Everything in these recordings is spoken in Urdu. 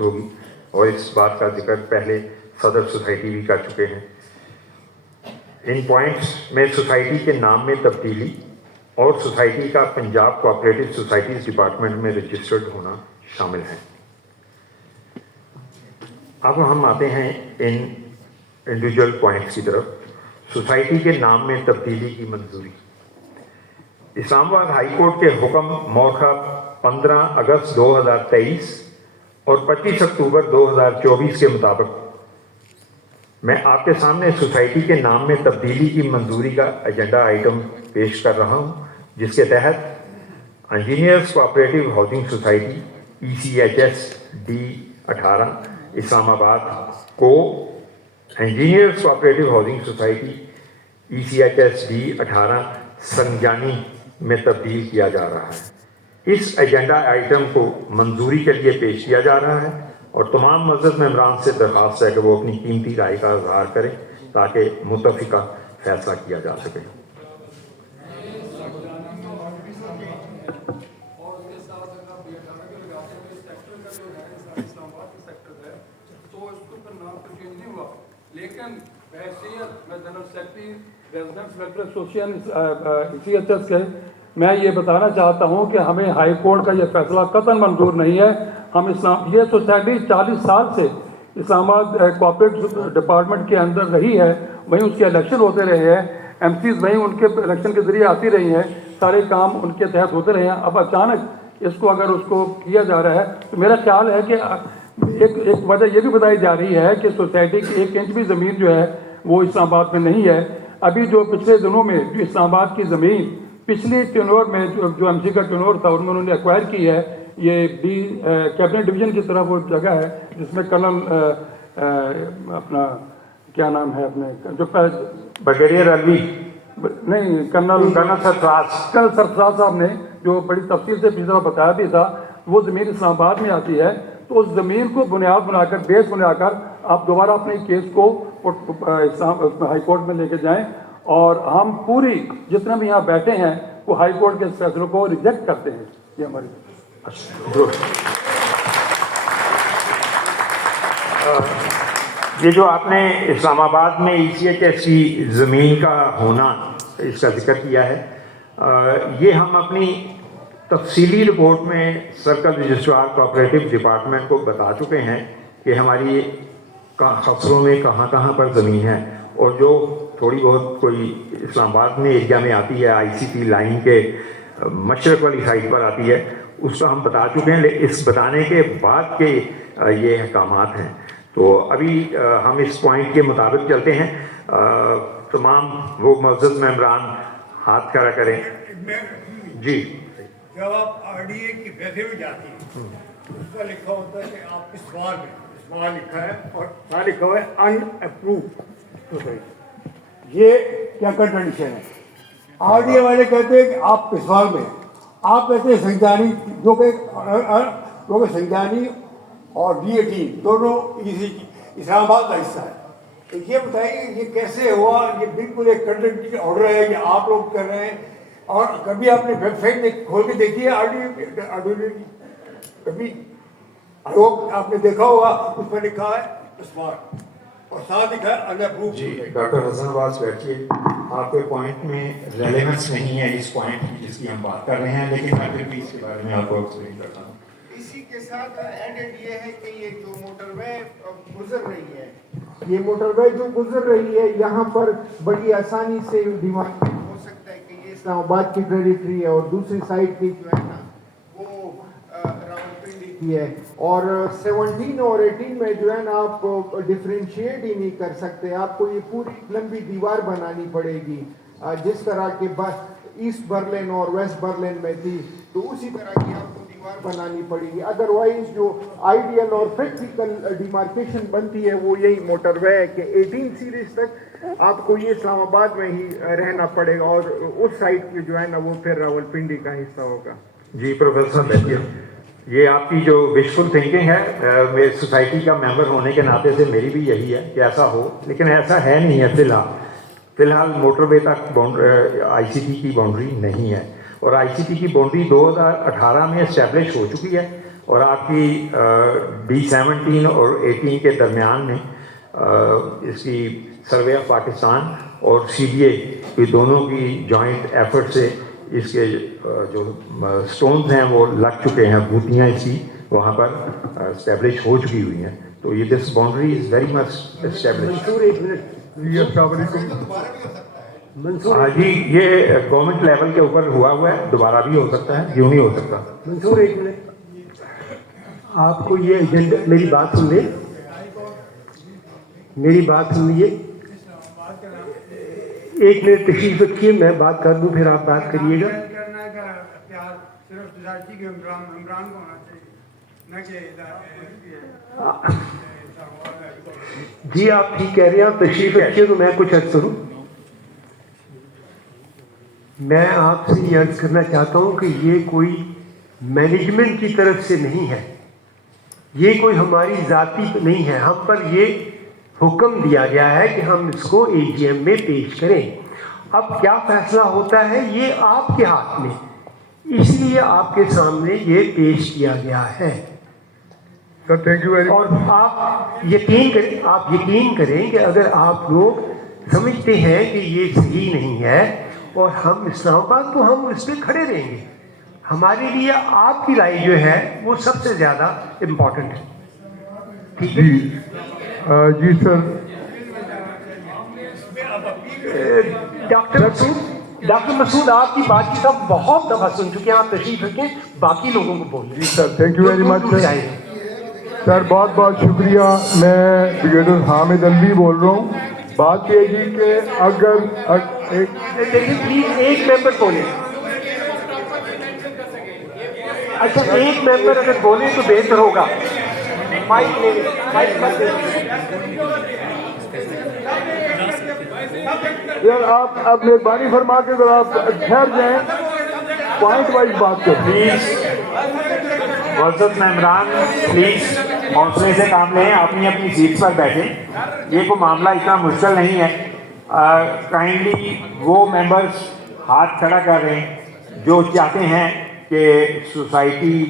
درست ہوگی، اور اس بات کا ذکر پہلے صدر سوسائٹی بھی کر چکے ہیں۔ ان پوائنٹس میں سوسائٹی کے نام میں تبدیلی اور سوسائٹی کا پنجاب کوآپریٹو سوسائٹیز ڈپارٹمنٹ میں رجسٹرڈ ہونا شامل ہے۔ اب ہم آتے ہیں ان انڈیویجول پوائنٹس کی طرف۔ سوسائٹی کے نام میں تبدیلی کی منظوری۔ اسلام آباد ہائی کورٹ کے حکم موخع 15 اگست 2023 اور 25 اکتوبر 2024 کے مطابق میں آپ کے سامنے سوسائٹی کے نام میں تبدیلی کی منظوری کا ایجنڈا آئٹم پیش کر رہا ہوں، جس کے تحت engineers cooperative housing society ECHS D18 اسلام آباد کو engineers cooperative housing society ECHS D18 سنجانی میں تبدیل کیا جا رہا ہے۔ اس ایجنڈا آئٹم کو منظوری کے لیے پیش کیا جا رہا ہے اور تمام معزز ممبران سے درخواست ہے کہ وہ اپنی قیمتی رائے کا اظہار کریں تاکہ متفقہ فیصلہ کیا جا سکے۔ لیکن بحیثیت میں جنرل سیکرٹری ریزیڈنٹ ویلفیئر ایسوسی ایچ ایس کے میں یہ بتانا چاہتا ہوں کہ ہمیں ہائی کورٹ کا یہ فیصلہ قطعاً منظور نہیں ہے۔ ہم یہ سوسائٹی 40 سال سے اسلام آباد کوآپریٹو ڈپارٹمنٹ کے اندر رہی ہے، وہیں اس کے الیکشن ہوتے رہے ہیں، MCs وہیں ان کے الیکشن کے ذریعے آتی رہی ہیں، سارے کام ان کے تحت ہوتے رہے ہیں۔ اب اچانک اس کو اگر اس کو کیا جا رہا ہے تو میرا خیال ہے کہ ایک وجہ یہ بھی بتائی جا رہی ہے کہ سوسائٹی کی 1 انچ بھی زمین جو ہے وہ اسلام آباد میں نہیں ہے۔ ابھی جو پچھلے دنوں میں جو اسلام آباد کی زمین پچھلی ٹینور میں جو MC کا ٹینور تھا ان میں انہوں نے ایکوائر کی ہے، یہ کیبنٹ ڈویژن کی طرف وہ جگہ ہے جس میں کرنل اپنا کیا نام ہے اپنے جو بریگیڈیئر علوی نہیں کرنل سرفراز صاحب نے جو بڑی تفصیل سے پچھلی دفعہ بتایا بھی تھا، وہ زمین اسلام آباد میں آتی ہے۔ تو اس زمین کو بنیاد بنا کر بیس بنا کر آپ دوبارہ اپنے کیس کو ہائی کورٹ میں لے کے جائیں، اور ہم پوری جتنے بھی یہاں بیٹھے ہیں وہ ہائی کورٹ کے اس فیصلوں کو ریجیکٹ کرتے ہیں۔ یہ ہماری یہ جو آپ نے اسلام آباد میں ECHS کی زمین کا ہونا اس کا ذکر کیا ہے، یہ ہم اپنی تفصیلی رپورٹ میں سرکل رجسٹرار کوآپریٹو ڈپارٹمنٹ کو بتا چکے ہیں کہ ہماری خسروں میں کہاں کہاں پر زمین ہے، اور جو تھوڑی بہت کوئی اسلام آباد میں ایریا میں آتی ہے ICP لائن کے مشرق والی سائڈ پر آتی ہے، اس کا ہم بتا چکے ہیں۔ اس بتانے کے بعد کے یہ احکامات ہیں، تو ابھی ہم اس پوائنٹ کے مطابق چلتے ہیں۔ تمام وہ معزز ممبران ہاتھ کھڑا کریں۔ جی، جب آپ RDA کی ویسے بھی جاتی ہیں اس کا لکھا ہوتا ہے کہ آپ اس بار میں اس لکھا ہے اور وہاں لکھا ہوا ہے ان اپرووڈ۔ یہ کیا کنٹرڈکشن ہے؟ RDA والے کہتے ہیں کہ آپ پسوال میں، آپ کہتے ہیں سنجانی، جو کہ سنجانی اور D18 دونوں اسلام آباد کا حصہ ہے۔ یہ بتائیے یہ کیسے ہوا؟ یہ بالکل ایک کنٹرڈکٹری آرڈر ہے، یہ آپ لوگ کر رہے ہیں۔ اور کبھی آپ نے ویب سائٹ میں کھول کے دیکھی ہے RDA کی؟ کبھی آپ نے دیکھا ہوگا، اس پر لکھا ہے اسمارٹ اور ساتھ لکھا ہے اناپرووڈ۔ جی ڈاکٹر حسن عباس بیٹھیے، آپ کے پوائنٹ میں ریلیونس نہیں ہے اس پوائنٹ کی جس کی ہم بات کر رہے ہیں، لیکن میں پھر بھی اس کے بارے میں آپ کو ایکسپلین کرتا ہوں۔ اسی کے ساتھ ایڈڈ یہ ہے کہ یہ جو موٹر وے گزر رہی ہے، یہ موٹر وے جو گزر رہی ہے یہاں پر بڑی آسانی سے ڈیمارکیٹ ہو سکتا ہے کہ یہ اسلام آباد کی ٹریٹری ہے اور دوسری سائڈ کی جو ہے نا وہ راولپنڈی کی ہے، اور 17 اور 18 میں جو ہے نا آپ ڈفرینشیٹ ہی نہیں کر سکتے۔ آپ کو یہ پوری لمبی دیوار بنانی پڑے گی، جس طرح کے ایسٹ برلن اور ویسٹ برلن میں تھی، تو اسی طرح کی آپ کو دیوار بنانی پڑے گی۔ ادروائز جو آئیڈیل اور پریکٹیکل ڈیمارکیشن بنتی ہے وہ یہی موٹر وے ہے کہ 18 سیریز تک آپ کو یہ اسلام آباد میں ہی رہنا پڑے گا، اور اس سائڈ کی جو ہے نا وہ پھر راولپنڈی کا حصہ ہوگا۔ جی پروفیسر بیٹھیے، یہ آپ کی جو وشفل تھنکنگ ہے، میرے سوسائٹی کا ممبر ہونے کے ناطے سے میری بھی یہی ہے کہ ایسا ہو، لیکن ایسا ہے نہیں ہے۔ فی الحال موٹر وے تک ICT کی باؤنڈری نہیں ہے، اور ICT کی باؤنڈری 2018 میں اسٹیبلش ہو چکی ہے، اور آپ کی B17 اور 18 کے درمیان میں اس کی سروے آف پاکستان اور CBA کی دونوں کی جوائنٹ ایفرٹ سے اس کے جو سٹونز ہیں وہ لگ چکے ہیں، بوتیاں اس کی وہاں پر اسٹیبلش ہو چکی ہوئی ہیں. تو یہ this boundary is very much establish. السلام علیکم. ہاں جی، یہ گورنمنٹ لیول کے اوپر ہوا ہے، دوبارہ بھی ہو سکتا ہے، کیوں نہیں ہو سکتا. منصور ایک منٹ، آپ کو یہ ایجنڈا، میری بات سن لیں، میری بات سن لیجیے، ایک منٹ تشریف رکھیے، میں بات کر دوں پھر آپ بات کریے گا. جی آپ ٹھیک کہہ رہے ہیں، آپ تشریف رکھیے تو میں کچھ عرض کروں. میں آپ سے یہ عرض کرنا چاہتا ہوں کہ یہ کوئی مینجمنٹ کی طرف سے نہیں ہے، یہ کوئی ہماری ذاتی نہیں ہے. ہم پر یہ حکم دیا گیا ہے کہ ہم اس کو AGM میں پیش کریں. اب کیا فیصلہ ہوتا ہے یہ آپ کے ہاتھ میں، اس لیے آپ کے سامنے یہ پیش کیا گیا ہے. سر تھینک یو ویری اور آپ یقین کریں کہ اگر آپ لوگ سمجھتے ہیں کہ یہ صحیح نہیں ہے اور ہم اسلام آباد تو ہم اس پہ کھڑے رہیں گے. ہمارے لیے آپ کی رائے جو ہے وہ سب سے زیادہ امپورٹنٹ ہے. ٹھیک ہے جی سر. ڈاکٹر مسعود آپ کی بات چیت ہم بہت دفعہ سن چکے ہیں، آپ تشریف رکھیں، باقی لوگوں کو بولیں. جی sir thank you very much sir. بہت بہت شکریہ. میں بریگیڈیئر حامد الوی بول رہا ہوں. بات یہ جی کہ اگر پلیز ایک ممبر بولے. اچھا ایک ممبر اگر بولے تو بہتر ہوگا. یار آپ اب مہربانی فرما کے اگر آپ ٹھہر جائیں، پوائنٹ وائز بات کریں. پلیز معزز ممبران، پلیز حوصلے سے کام لیں، اپنی اپنی سیٹ پر بیٹھیں. یہ کوئی معاملہ اتنا مشکل نہیں ہے. کائنڈلی وہ ممبرس ہاتھ کھڑا کر رہے ہیں جو چاہتے ہیں کہ سوسائٹی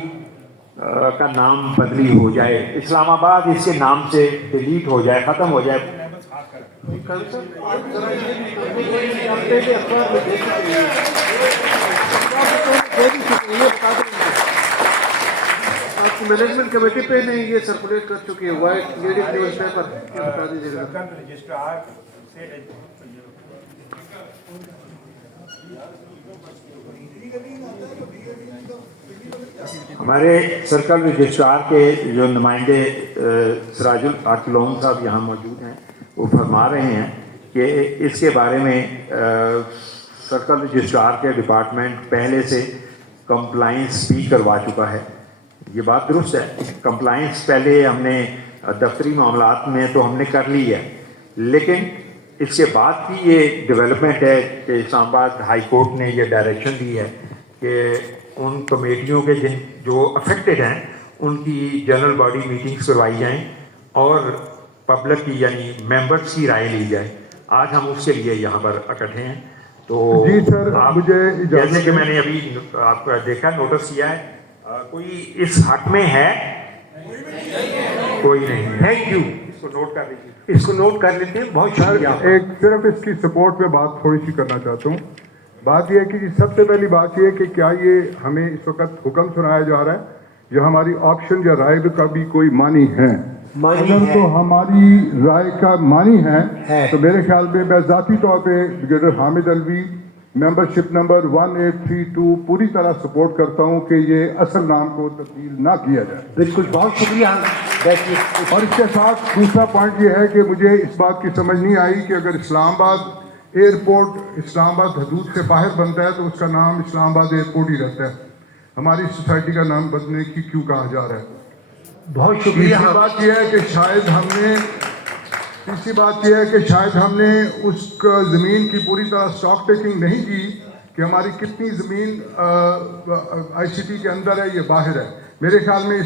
کا نام بدلی ہو جائے، اسلام آباد اس کے نام سے ڈیلیٹ ہو جائے، ختم ہو جائے. مینجمنٹ کمیٹی پہ نہیں یہ سرکولیٹ کر چکی ہے وائٹ لیڈی نیوز پیپر، بتا دیجیے گا. ہمارے سرکل رجسٹرار کے جو نمائندے سراج الحق لون صاحب یہاں موجود ہیں، وہ فرما رہے ہیں کہ اس کے بارے میں سرکل رجسٹرار کے ڈپارٹمنٹ پہلے سے کمپلائنس بھی کروا چکا ہے. یہ بات درست ہے، کمپلائنس پہلے ہم نے دفتری معاملات میں تو ہم نے کر لی ہے، لیکن اس کے بعد کی یہ ڈیولپمنٹ ہے کہ اسلام آباد ہائی کورٹ نے یہ ڈائریکشن دی ہے کہ ان کمیٹیوں کے جو افیکٹڈ ہیں ان کی جنرل باڈی میٹنگز کروائی جائیں اور پبلک کی یعنی ممبرس کی رائے لی جائے. آج ہم اس کے لیے یہاں پر اکٹھے ہیں. تو جی سر مجھے جیسے کہ میں نے ابھی آپ کا دیکھا، نوٹس کیا ہے، کوئی اس حق میں ہے؟ کوئی نہیں. Thank you. اس کو نوٹ کر لیجیے. اس کو نوٹ کر لیتے ہیں. بہت شکریہ. ایک صرف اس کی سپورٹ میں بات تھوڑی سی کرنا چاہتا ہوں. بات یہ ہے کہ سب سے پہلی بات یہ ہے کہ کیا یہ ہمیں اس وقت حکم سنایا جا رہا ہے جو ہماری آپشن یا رائے کا بھی کوئی معنی ہے؟ اگر تو ہماری رائے کا معنی ہے تو میرے خیال میں میں ذاتی طور پہ بریگیڈیئر حامد الوی ممبرشپ نمبر 1832 پوری طرح سپورٹ کرتا ہوں کہ یہ اصل نام کو تبدیل نہ کیا جائے. بالکل. بہت شکریہ. اور اس کے ساتھ دوسرا پوائنٹ یہ ہے کہ مجھے اس بات کی سمجھ نہیں آئی کہ اگر اسلام آباد ایئرپورٹ اسلام آباد حدود سے باہر بنتا ہے تو اس کا نام اسلام آباد ایئرپورٹ ہی رہتا ہے. ہماری سوسائٹی کا نام بدلنے کی کیوں کہا جا رہا ہے؟ بہت شکریہ. تیسری بات یہ ہے کہ شاید ہم نے اس زمین کی پوری طرح اسٹاک ٹیکنگ نہیں کی کہ ہماری کتنی زمین ICT کے اندر ہے، یہ باہر ہے. میرے خیال میں